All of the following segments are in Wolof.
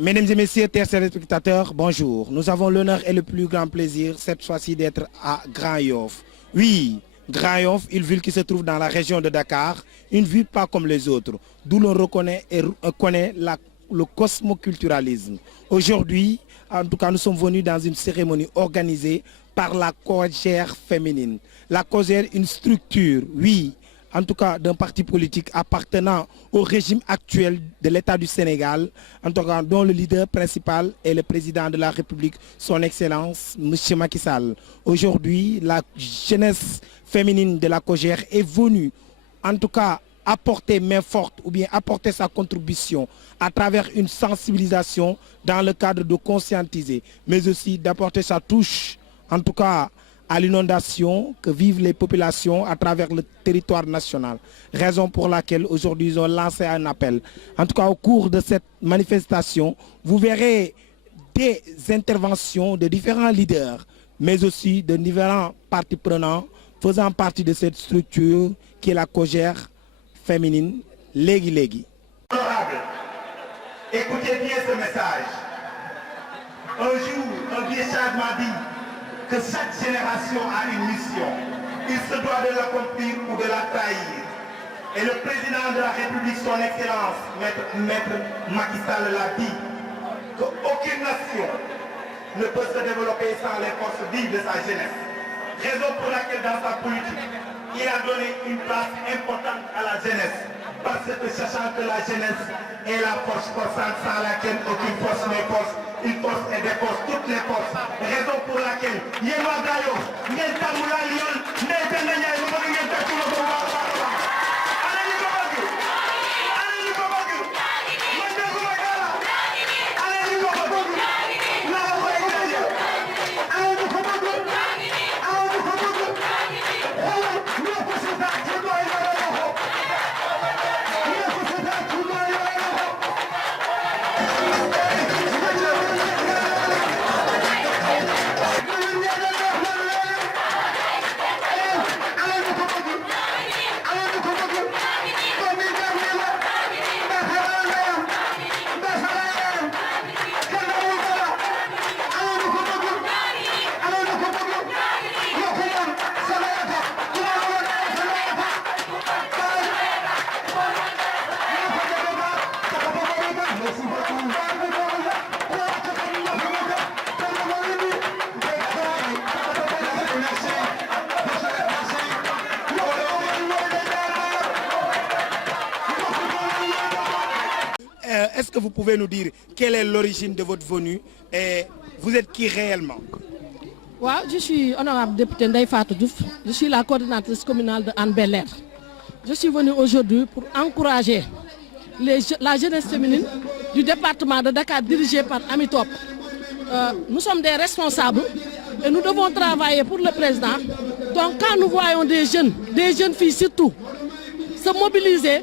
Mesdames et messieurs, chers téléspectateurs, bonjour. Nous avons l'honneur et le plus grand plaisir cette fois-ci d'être à Grand-Yoff. Oui, Grand-Yoff, une ville qui se trouve dans la région de Dakar, une ville pas comme les autres, d'où l'on reconnaît et connaît le cosmoculturalisme. Aujourd'hui, en tout cas, nous sommes venus dans une cérémonie organisée par la Cogère féminine. La Cogère, une structure, oui, en tout cas d'un parti politique appartenant au régime actuel de l'État du Sénégal, en tout cas dont le leader principal est le président de la République, son Excellence, M. Macky Sall. Aujourd'hui, la jeunesse féminine de la Cogère est venue, en tout cas, apporter main forte ou bien apporter sa contribution à travers une sensibilisation dans le cadre de conscientiser, mais aussi d'apporter sa touche, en tout cas, à l'inondation que vivent les populations à travers le territoire national. Raison pour laquelle aujourd'hui ils ont lancé un appel. En tout cas, au cours de cette manifestation, vous verrez des interventions de différents leaders, mais aussi de différents parties prenants faisant partie de cette structure qui est la Cogère féminine Légui Légui. Écoutez bien ce message. Un jour, un vieux sage m'a dit que chaque génération a une mission. Il se doit de l'accomplir ou de la trahir. Et le président de la République, son Excellence, Maître Macky Sall l'a dit, qu'aucune nation ne peut se développer sans les forces vives de sa jeunesse. Raison pour laquelle dans sa politique, il a donné une place importante à la jeunesse. Parce que sachant que la jeunesse est la force forçante sans laquelle aucune force n'est force. Une force et des forces, toutes les forces. Raison pour laquelle, Yéma Gayo, Nyentamula Lyon, Nentenanya, Est-ce que vous pouvez nous dire quelle est l'origine de votre venue et vous êtes qui réellement? Je suis honorable député Ndeye Fatou Diouf. Je suis la coordinatrice communale de Hann Bel-Air. Je suis venue aujourd'hui pour encourager la jeunesse féminine du département de Dakar dirigée par Amitop. Nous sommes des responsables et nous devons travailler pour le président. Donc quand nous voyons des jeunes filles surtout, se mobiliser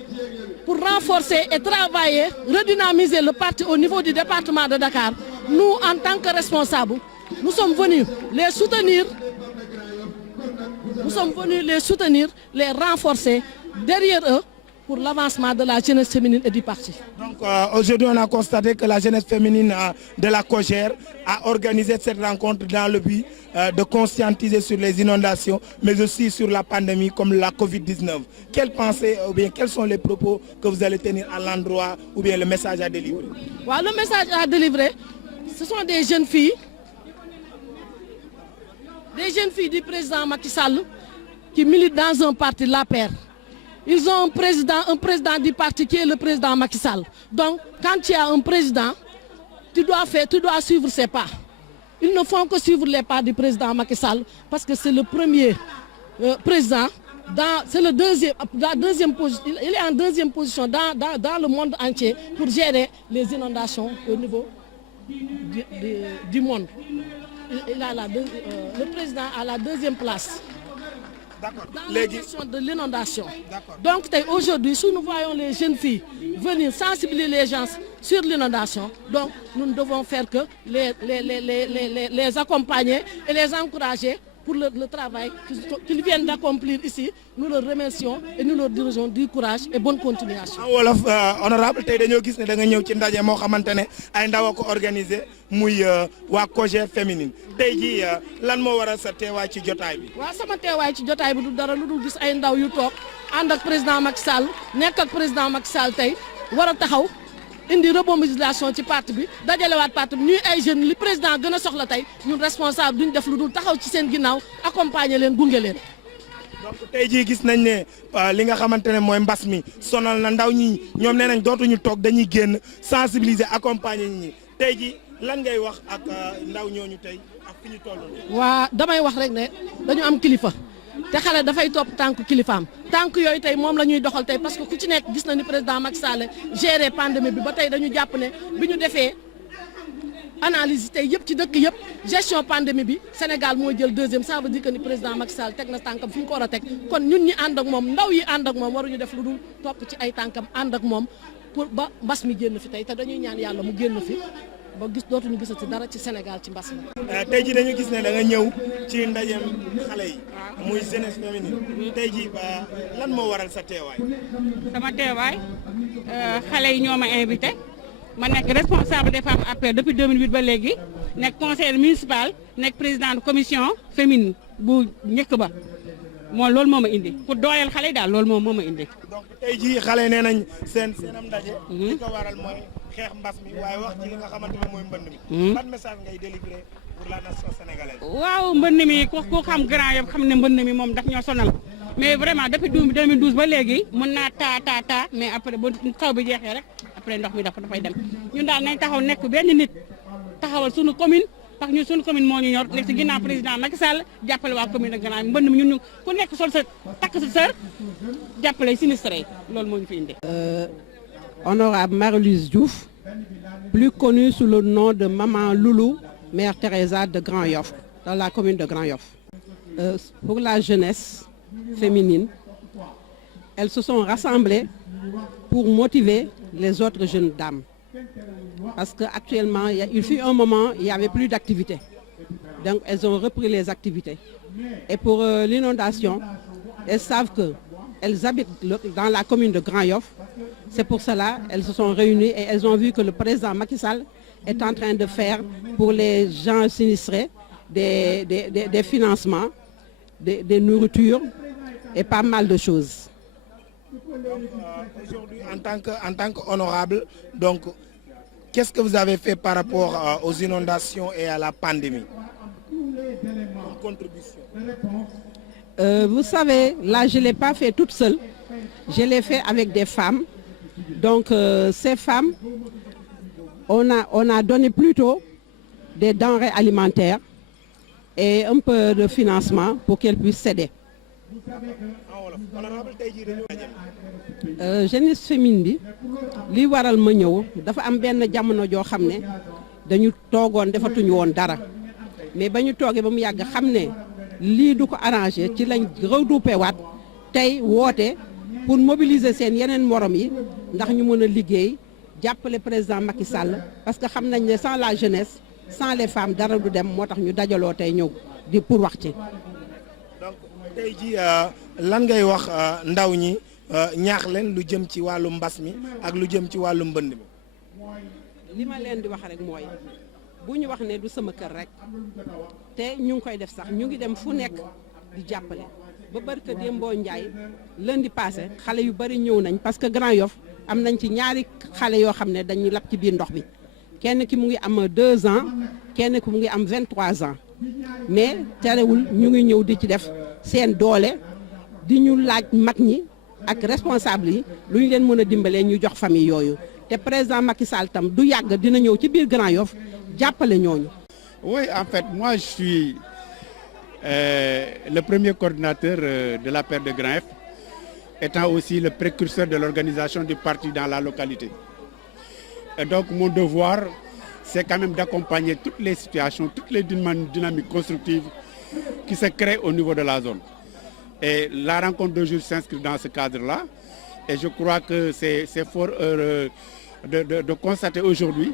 pour renforcer et travailler, redynamiser le parti au niveau du département de Dakar, nous, en tant que responsables, nous sommes venus les soutenir, les renforcer derrière eux pour l'avancement de la jeunesse féminine et du parti. Donc aujourd'hui, on a constaté que la jeunesse féminine de la Cogère a organisé cette rencontre dans le but de conscientiser sur les inondations, mais aussi sur la pandémie comme la Covid-19. Quelles pensées ou bien quels sont les propos que vous allez tenir à l'endroit ou bien le message à délivrer? Le message à délivrer, ce sont des jeunes filles du président Macky Sall qui militent dans un parti, l'APR. Ils ont un président du parti qui est le président Macky Sall. Donc, quand tu as un président, tu dois suivre ses pas. Ils ne font que suivre les pas du président Macky Sall parce que c'est le premier président, c'est le deuxième position. Il est en deuxième position dans le monde entier pour gérer les inondations au niveau du monde. Le président a la deuxième place. Dans la question de l'inondation. Donc aujourd'hui, si nous voyons les jeunes filles venir sensibiliser les gens sur l'inondation, donc nous ne devons faire que les accompagner et les encourager pour le travail qu'ils viennent d'accomplir ici. Nous leur remercions et nous leur dirigeons du courage et bonne continuation. en wolof honorable tey dañoo gis ne da nga ñëw ci ndaje moo xamante ne ay ndaw a ko organisé muy waa COJER féminine tey jii lan moo waral sa teewaay ci jotaay bi. waaw sama teewaay ci jotaay bi du dara lu dul gis ay ndaw yu toog ànd ak président Macky Sall nekk ak président Macky Sall tey war a taxaw indi remobilisation ci parti bi dajalewaat parti bi ñuy ay jeunes li président gën a soxla tey ñun responsable duñ def lu dul taxaw ci seen ginnaaw accompagner leen gunge leen. donc tey jii gis nañ ne li nga xamante ne mooy mbas mi sonal na ndaw ñi ñoom nee nañ dootuñu toog dañuy génn sensibiliser accompagner ñi tey jii lan ngay wax ak ndaw ñooñu tey ak fi ñu toll. waa damay wax rek ne dañu am kilifa te xale dafay topp tànk kilifaam tànk yooyu tey moom la ñuy doxal tey parce que ku ci nekk gis na ni président Macky Sall géré pandémie bi ba tey dañu jàpp ne bi ñu defee analyse tey yëpp ci dëkk yëpp gestion pandémie bi Sénégal mooy jël deuxième ça veut dire que ni président Macky Sall teg na tànkam fi mu ko war a teg kon ñun ñi ànd ak moom ndaw yi ànd ak moom waruñu def lu dul topp ci ay tànkam ànd ak moom pour ba mbas mi génn fi tey te dañuy ñaan yàlla mu génn fi ba gis dootuñu gisati dara ci Sénégal ci mbas mi. tey jii dañu gis ne da nga ñëw ci ndajem xale yi. muy jeunesse féminine. tey jii ba lan moo waral sa teewaay. sama teewaay xale yi ñoo ma invité ma nekk responsable des femmes APR depuis 2008 ba léegi nekk conseiller municipal nekk président de commission féminine bu njëkk ba moom loolu moo ma indi pour dooleel xale yi daal loolu moom moo ma indi. donc tey jii xale yi nee nañ seenam ndaje. li ko waral mooy xeex mbas mi waaye wax ci li nga xamante ne mooy mbënd mi. ban message ngay délivrer pour la nation sénégalaise. waaw mbënd mi ku xam grand yëpp xam ne mbënd mi moom daf ñoo sonal mais vraiment depuis 2012 ba léegi mën naa taa mais après ba taw bi jeexee rek après ndox mi dafay dem ñun daal nañ taxaw nekk benn nit taxawal suñu commune parce que ñun suñu commune moo ñu ñor nekk ci ginnaaw président Macky Sall jàppale waa commune ak Grand mbënd mi ñun ku nekk sol sa takk sa sër jàppale sinistré yi loolu moo ñu fi indi. Honorable Marie-Louise Diouf, plus connue sous le nom de Maman Loulou, Mère Teresa de Grand Yoff, dans la commune de Grand Yoff. Pour la jeunesse féminine, elles se sont rassemblées pour motiver les autres jeunes dames. Parce qu'actuellement, il fut un moment, il n'y avait plus d'activité. Donc, elles ont repris les activités. Et pour l'inondation, elles savent qu'elles habitent dans la commune de Grand Yoff. C'est pour cela qu'elles se sont réunies et elles ont vu que le président Macky Sall est en train de faire pour les gens sinistrés des financements, des nourritures et pas mal de choses. Aujourd'hui, en tant qu'honorable, donc, qu'est-ce que vous avez fait par rapport aux inondations et à la pandémie? Une contribution. Vous savez, là, je ne l'ai pas fait toute seule. Je l'ai fait avec des femmes. Donc, ces femmes, on a donné plutôt des denrées alimentaires et un peu de financement pour qu'elles puissent s'aider. Jeunesse féminine bi li waral ma ñëw dafa am benn jamono joo xam ne dañu toogoon defatuñu woon dara mais ba ñu toogee ba mu yàgg xam ne lii du ko arrangé ci lañ regroupé-waat tey woote pour mobiliser seen yeneen morom yi ndax ñu mën a liggéey jàppale président Macky Sall parce que xam nañ ne sans la jeunesse sans les femmes dara du dem moo tax ñu dajaloo tey ñëw di pour wax ci. donc tey ji lan ngay wax ndaw ñi ñaax leen lu jëm ci wàllu mbas mi ak lu jëm ci wàllu mbënd mi. li ma leen di wax rek mooy bu ñu wax ne du sama kër rek te ñu ngi koy def sax ñu ngi dem fu nekk di jàppale ba barka Dembo Ndiaye lundi passé xale yu bari ñëw nañ parce que Grand Yoff am nañ ci ñaari xale yoo xam ne dañuy lab ci biir ndox bi kenn ki mu ngi am 2 ans kenn ki mu ngi am 23 ans mais terewul ñu ngi ñëw di ci def seen doole di ñu laaj mag ñi ak responsable yi lu ñu leen mën a dimbalee ñu jox famille yooyu te président Macky Sall tam du yàgg dina ñëw ci biir Grand Yoff jàppale ñooñu. Oui, en fait, moi je suis le premier coordinateur de l'APR de Grand Yoff, étant aussi le précurseur de l'organisation du parti dans la localité. Et donc mon devoir, c'est quand même d'accompagner toutes les situations, toutes les dynamiques constructives qui se créent au niveau de la zone. Et la rencontre d'aujourd'hui s'inscrit dans ce cadre-là. Et je crois que c'est fort heureux de constater aujourd'hui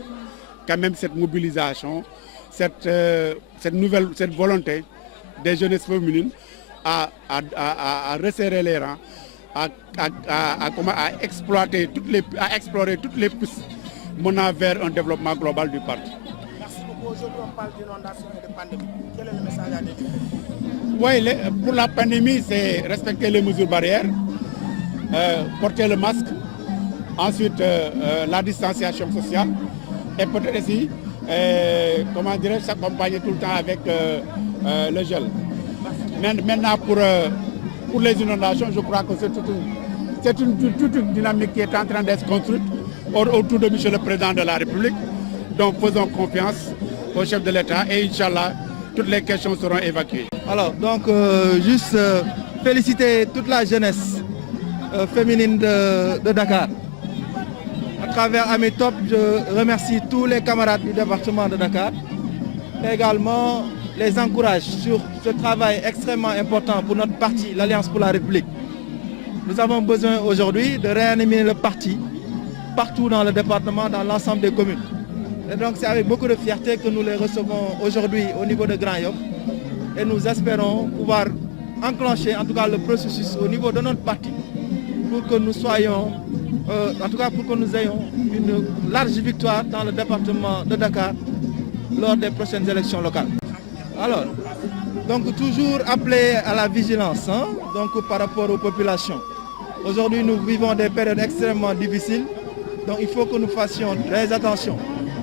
quand même cette mobilisation, cette volonté des jeunesses féminines à resserrer les rangs, à explorer toutes les pistes menant vers un développement global du parti. Merci beaucoup. Aujourd'hui, on parle d'inondation et de pandémie. Quel est le message à délivrer? Oui, pour la pandémie, c'est respecter les mesures barrières, porter le masque, ensuite la distanciation sociale et peut-être aussi, s'accompagner tout le temps avec le gel. Maintenant, pour les inondations, je crois que c'est toute une dynamique qui est en train d'être construite autour de M. le Président de la République. Donc faisons confiance au chef de l'État et Inch'Allah, toutes les questions seront évacuées. Alors, donc, juste féliciter toute la jeunesse féminine de Dakar. À travers Amitop, je remercie tous les camarades du département de Dakar. Et également, les encourage sur ce travail extrêmement important pour notre parti, l'Alliance pour la République. Nous avons besoin aujourd'hui de réanimer le parti partout dans le département, dans l'ensemble des communes. Et donc c'est avec beaucoup de fierté que nous les recevons aujourd'hui au niveau de Grand Yoff. Et nous espérons pouvoir enclencher en tout cas le processus au niveau de notre parti pour que nous soyons, pour que nous ayons une large victoire dans le département de Dakar lors des prochaines élections locales. Alors, donc toujours appeler à la vigilance donc par rapport aux populations. Aujourd'hui, nous vivons des périodes extrêmement difficiles, donc il faut que nous fassions très attention,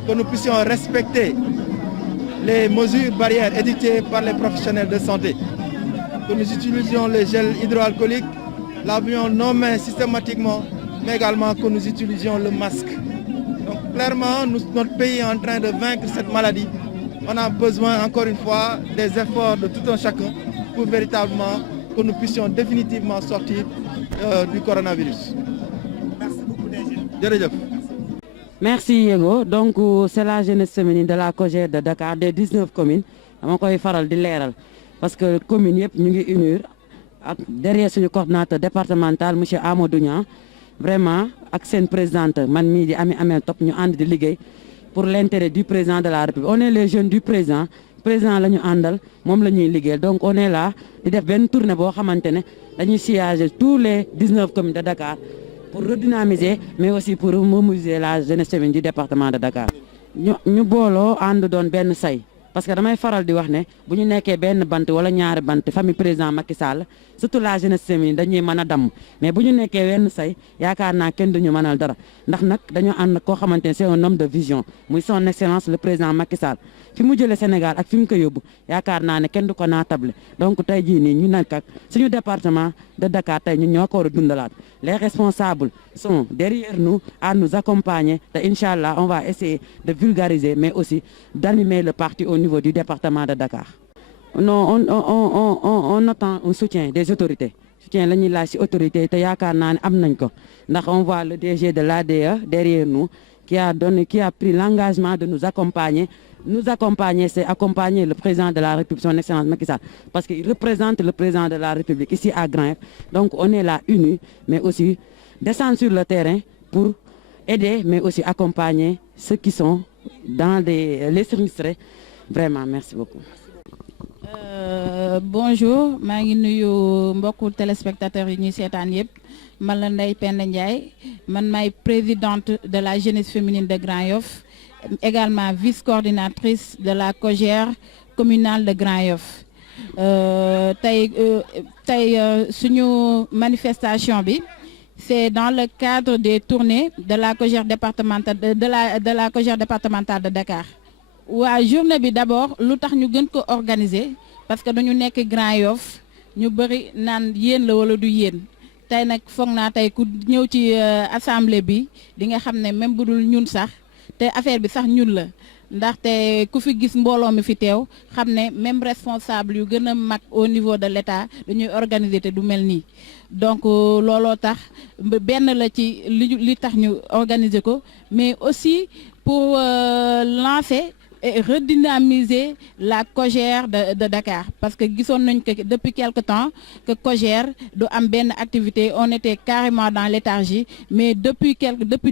que nous puissions respecter les mesures barrières édictées par les professionnels de santé, que nous utilisions les gels hydroalcooliques, lavions nos mains systématiquement, mais également que nous utilisions le masque. Donc clairement, notre pays est en train de vaincre cette maladie. On a besoin, encore une fois, des efforts de tout un chacun pour véritablement que nous puissions définitivement sortir du coronavirus. Merci beaucoup, DG. Merci Yego. Donc c'est la jeunesse féminine de la COJER de Dakar des 19 communes. dama koy faral di leeral parce que communes yëpp ñu ngi unir ak derrière suñu coordinateur départemental monsieur Amadou Niang vraiment ak seen présidente man mii di Amé Top ñu ànd di liggéey pour l'intérêt du président de la République. On est les jeunes du président la ñu àndal moom la ñuy liggéeyal donc on est là di def benn tournée boo xamante ne dañuy siéger tous les 19 communes de Dakar pour redynamiser mais aussi pour mobiliser la jeunesse féminine du département de Dakar. ñu booloo ànd doon benn say parce que damay faral di wax ne bu ñu nekkee benn bant wala ñaari bant famille président Macky Sall surtout la jeunesse féminine dañuy mën a damm mais bu ñu nekkee wenn say yaakaar naa kenn duñu mënal dara ndax nag dañoo ànd koo xamante ne c'est un homme de vision muy son excellence le président Macky Sall fi mu jëlee Sénégal ak fi mu ko yóbbu yaakaar naa ne kenn du ko naatable donc tey jii nii ñu nekk ak suñu département de Dakar tey ñun ñoo ko war a dundalaat les responsables sont derrière nous à nous accompagner te Inch'Allah on va essayer de vulgariser mais aussi d'animer le parti au niveau du département de Dakar. Non, on attend un soutien des autorités. Soutien la ñuy laaj ci autorités te yaakaar naa ne am nañ ko ndax on voit le DG de l'ADE derrière nous qui a pris l'engagement de nous accompagner. Nous accompagner, c'est accompagner le président de la République, son excellence Macky Sall, parce qu'il représente le président de la République ici à Grand Yoff. Donc on est là unis, mais aussi descendre sur le terrain pour aider, mais aussi accompagner ceux qui sont dans les sinistrés. Vraiment, merci beaucoup. Bonjour, maa ngi nuyu mbokku téléspectateurs yi ñuy seetaan yëpp man la Ndeye Penda Ndiaye man maay présidente de la jeunesse féminine de Grand Yoff, également vice-coordinatrice de la COJER communale de Grand Yoff. tey suñu manifestation bi c'est dans le cadre des tournées de la COJER départementale de la COJER départementale de Dakar. waa journée bi d'abord lu tax ñu gën ko organiser parce que dañu nekk Grand Yoff ñu bëri naan yéen la wala du yéen tey nag foog naa tey ku ñëw ci assemblée bi di nga xam ne même bu dul ñun sax te affaire bi sax ñun la ndaxte ku fi gis mbooloo mi fi teew xam ne même responsable yu gën a mag au niveau de l'État dañuy organiser te du mel nii donc looloo tax benn la ci li tax ñu organiser ko mais aussi pour lancer et redynamiser la COJER de Dakar parce que gisoon nañ que depuis quelque temps que COJER du am benn activité, on était carrément dans léthargie, mais depuis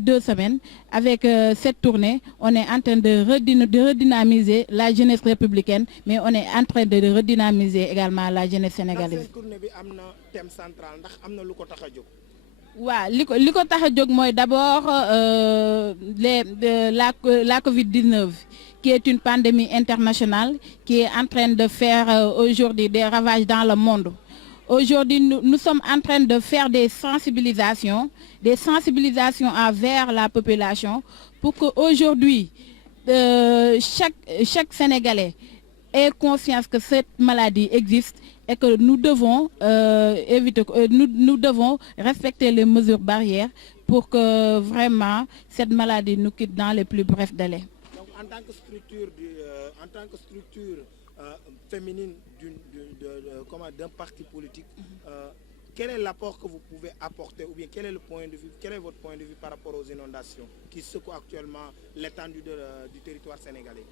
2 semaines avec cette tournée on est en train de redynamiser la jeunesse républicaine, mais on est en train de redynamiser également la jeunesse sénégalaise. tournée bi am na thème central ndax am na lu ko tax a jóg. waaw li ko tax a jóg mooy d'abord la Covid-19 qui est une pandémie internationale qui est en train de faire aujourd'hui des ravages dans le monde. Aujourd'hui, nous sommes en train de faire des sensibilisations envers la population pour qu'aujourd'hui, chaque Sénégalais ait conscience que cette maladie existe et que nous devons nous devons respecter les mesures barrières pour que vraiment cette maladie nous quitte dans les plus brefs délais. Donc en tant que structure féminine d'un parti politique, quel est l'apport que vous pouvez apporter ou bien quel est votre point de vue par rapport aux inondations qui secouent actuellement l'étendue du territoire sénégalais?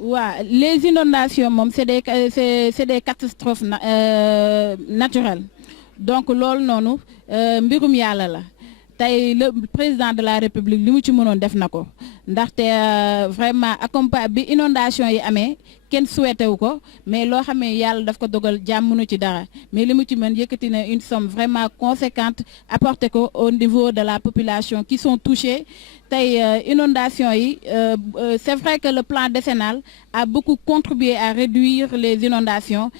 Ouais, les inondations c'est des catastrophes naturelles. Donc loolu noonu mbirum yàlla la. Tey le président de la République li mu ci mënoon def na ko ndaxte vraiment accompagné bi inondation yi amee kenn souhaité wu ko mais loo xam ne yàlla daf ko dogal jàmm mënu ci dara mais li mu ci mën yëkkati na une somme vraiment conséquente apporté ko au niveau de la population qui sont touchées. Tey inondation yi c'est vrai que le plan décennal a beaucoup contribué à réduire les inondations.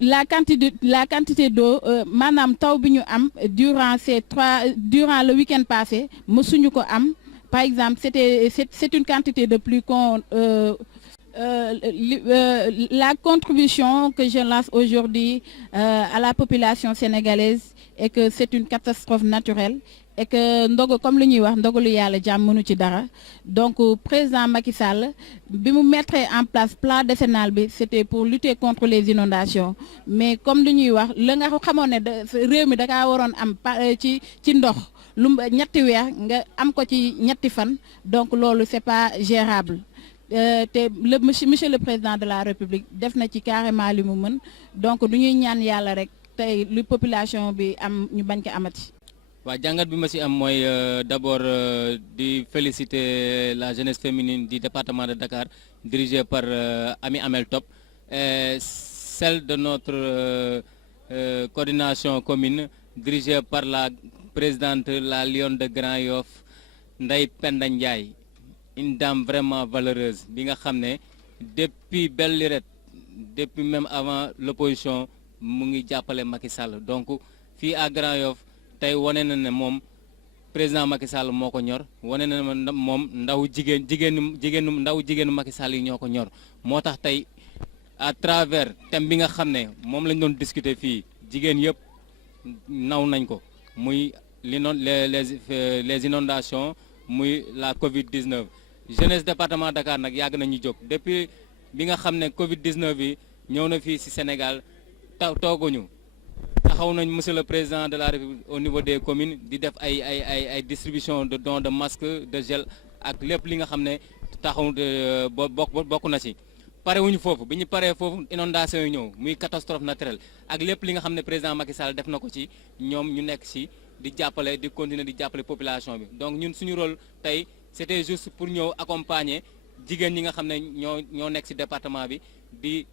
La quantité d'eau maanaam taw bi ñu am durant le week-end passé mësuñu ko am. Par exemple c'est une quantité de pluie la contribution que je lance aujourd'hui à la population sénégalaise est que c'est une catastrophe naturelle et que ndogu comme li ñuy wax ndogalu yàlla jàmm mënu ci dara. Donc président Macky Sall bi mu mettre en place plan décennal bi c'était pour lutter contre les inondations, mais comme li ñuy wax la nga xamoon ne réew mi da kaa waroon am ci ndox lu ñetti weer nga am ko ci ñetti fan, donc loolu c'est pas gérable. Monsieur le président de la République def na ci carrément li mu mën, donc du ñuy ñaan yàlla rek tey lu population bi am ñu bañ ko amati. waaw jàngat bi ma ci am mooy d'abord di féliciter la jeunesse féminine du département de Dakar dirigée par Ami Amel Top, celle de notre coordination commune dirigée par la présidente la Lionne de Grand Yoff Ndeye Penda Ndiaye, une dame vraiment valeureuse bi nga xam ne depuis belle lurette depuis même avant l'opposition mu ngi jàppale Macky Sall. Donc fii à Grand Yoff tey wane na ne moom président Macky Sall moo ko ñor, wane na ne moom ndaw jigéenu Macky Sall yi ñoo ko ñor. moo tax tey à travers thème bi nga xam ne moom lañ doon discuter fii jigéen yëpp naw nañ ko, muy les inondations, muy la Covid-19. jeunesse département Dakar nag yàgg nañu jóg depuis bi nga xam ne Covid-19 bi ñëw na fii ci Sénégal tooguñu. taxaw nañ monsieur le président de la République au niveau des communes di def ay distribution de dons de masques, de gel ak lépp li nga xam ne taxaw bokk na ci. parewuñu foofu bi ñu paree foofu inondation yi ñëw muy catastrophe naturelle ak lépp li nga xam ne président Macky Sall def na ko ci ñoom ñu nekk ci di jàppale di continuer di jàppale population bi. Donc ñun suñu rôle tey c'était juste pour ñëw accompagner jigéen ñi nga xam ne ñoo nekk ci département bi di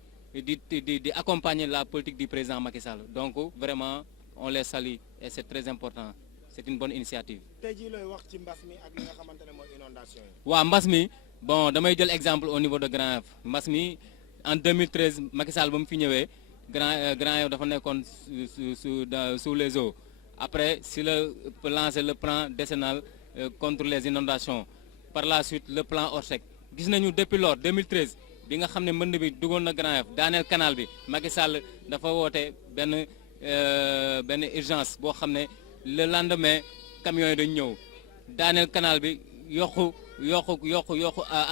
accompagner la politique du président Macky Sall. Donc vraiment on les salue et c'est très important, c'est une bonne initiative. tey jii looy wax ci mbas mi ak li nga xamante ne mooy inondation yi. waaw mbas mi bon damay jël exemple au niveau de Grand Yoff. mbas mi en 2013 Macky Sall ba mu fi ñëwee Grand Yoff dafa nekkoon sous les eaux. Après si la lancé le plan décennal contre les inondations, par la suite le plan Orsec. Gis nañu depuis lors 2013 bi nga xam ne mbënd bi duggoon na Grand Yoff daaneel canal bi Macky Sall dafa woote benn urgence boo xam ne le lendemain camions yi dañu ñëw daaneel canal bi yokku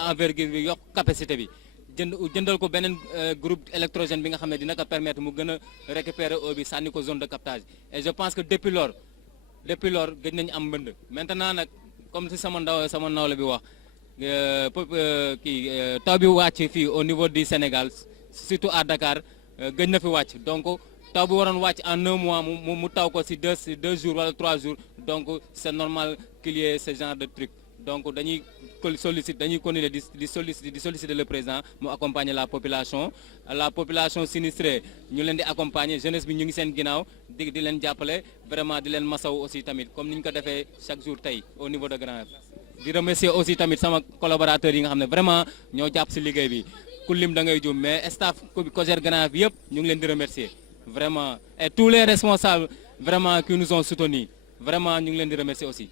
envergure bi yokku capacité bi jëndal ko beneen groupe électrogène bi nga xam ne dina ko permettre mu gën a récupérer eau bi sànni ko zone de captage. Et je pense que depuis lors gëj nañu am mbënd. Maintenant nag comme si sama nawle bi wax taw bi wàcc fii au niveau du Sénégal surtout à Dakar gëj na fi wàcc donc taw bi waroon wàcc en 1 mois mu taw ko si 2 jours wala 3 jours donc c'est normal qu'il y ait ce genre de truc donc dañuy continuer di solliciter le président mu accompagner la population sinistrée ñu leen di accompagner jeunesse bi ñu ngi seen ginnaaw di leen jàppale vraiment di leen masaw aussi tamit comme ni ñu ko defee chaque jour tey au niveau de Grand Yoff di remercier aussi tamit sama collaborateurs yi nga xam ne vraiment ñoo jàpp si liggéey bi ku lim da ngay jum mais staff COJER Grand Yoff yëpp ñu ngi leen di remercier vraiment et tous les responsables vraiment qui nous ont soutenus vraiment ñu ngi leen di remercier aussi